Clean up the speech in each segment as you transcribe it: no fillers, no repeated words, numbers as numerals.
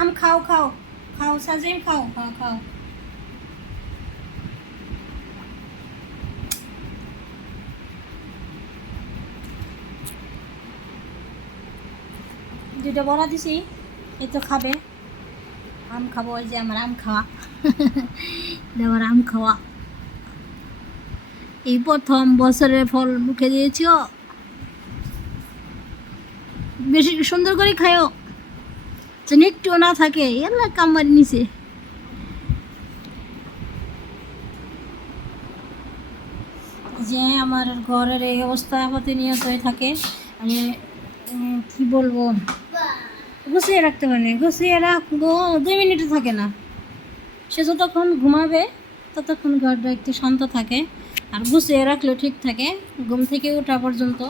আম খাও খাও খাও সাজিম খাও, খাও খাও। দুটো বড়া দিছি, এই তো খাবে। আম খাবো, ওই যে আমার আম খাওয়া। আমার আম খাওয়া এই প্রথম বছরের ফল মুখে দিয়েছি। বেশি সুন্দর করে খায়ও, যেন একটু না থাকে এলা কামড় নিচে। যে আমার ঘরের এই অবস্থা প্রতিনিয়তই থাকে। আমি কি বলবো, গুছিয়ে রাখতে পারি, গুছিয়ে রাখবো 2 মিনিটও থাকে না। সে যতক্ষণ ঘুমাবে ততক্ষণ ঘরটা একটু শান্ত থাকে, আর গুছিয়ে রাখলে ঠিক থাকে ঘুম থেকে ওঠা পর্যন্ত।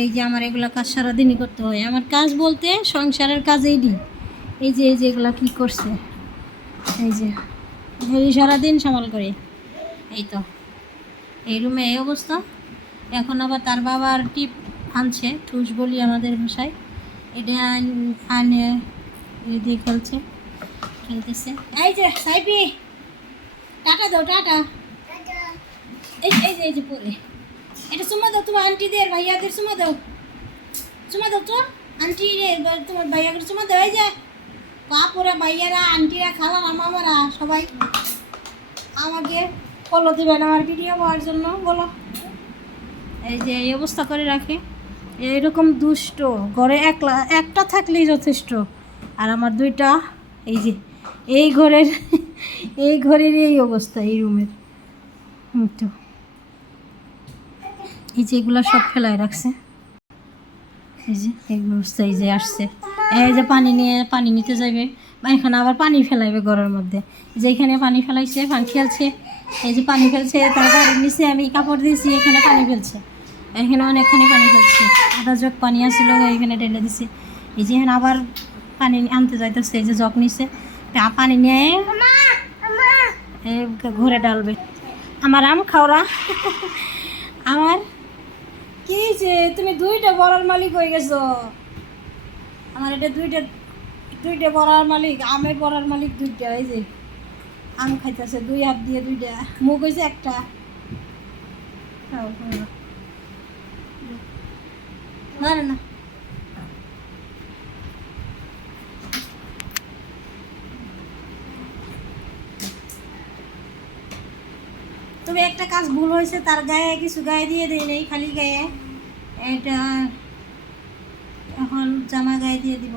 এই যে আমার এগুলো কাজ সারাদিনই করতে হয়। আমার কাজ বলতে সংসারের কাজেই দিই। এই যে এগুলা কী করছে, এই যে এই সারাদিন সামাল করে। এই তো এই রুমে এই অবস্থা। এখন আবার তার বাবার টিপ আনছে, ঠুস বলি আমাদের ভাষায়, এটা আনে দিয়ে খেলতেছে। এই যে সাইপি, টাটা দাও, টাটা। এই যে পরে এটা চুমা দাও, তোমার আন্টিদের ভাইয়াদের চুমা দাও, চুমা দাও তো আন্টি তোমার ভাইয়াদের চুমা দাও। এই যে বাপুরা ভাইয়ারা, আন্টিরা, খালারা, মামারা সবাই আমাকে ফলো দিবেন আমার ভিডিও পাওয়ার জন্য, বলো। এই যে এই অবস্থা করে রাখে, এইরকম দুষ্ট ঘরে একটা থাকলেই যথেষ্ট। আর আমার দুইটা, এই যে এই ঘরের এই অবস্থা, এই রুমের। তো এই যে এগুলো সব ফেলায় রাখছে, এই যে এই অবস্থা। এই যে আসছে, এই যে পানি নিতে যাবে, বা এখানে আবার পানি ফেলাইবে ঘরের মধ্যে। যে এখানে পানি ফেলাইছে, পানি খেলছে, এই যে পানি ফেলছে, তার গাড়ির নিচে আমি কাপড় দিয়েছি, এখানে পানি ফেলছে, এখানে অনেকখানি পানি ফেলছে। আধা জগ পানি আসছিল, এইখানে ঢেলে দিছে। এই যে এখানে আবার পানি আনতে যাইতেছে, এই যে জগ নিছে, পানি নিয়ে ঘরে ডালবে। আমার আম খাওয়া আমার কি যে তুমি দুইটা বড়ার মালিক হয়ে গেছো। আমার এটা দুইটা বড়ার মালিক, আমের বড়ার মালিক দুইটা। এই যে আম খাইতেছে 2 হাত দিয়ে, 2টা মুখ হয়েছে একটা। না না, তবে একটা কাজ ভুল হয়েছে, তার গায়ে কিছু গায়ে দিয়ে দেয় নেই, খালি গায়ে। এটা এখন জামা গায়ে দিয়ে দিব।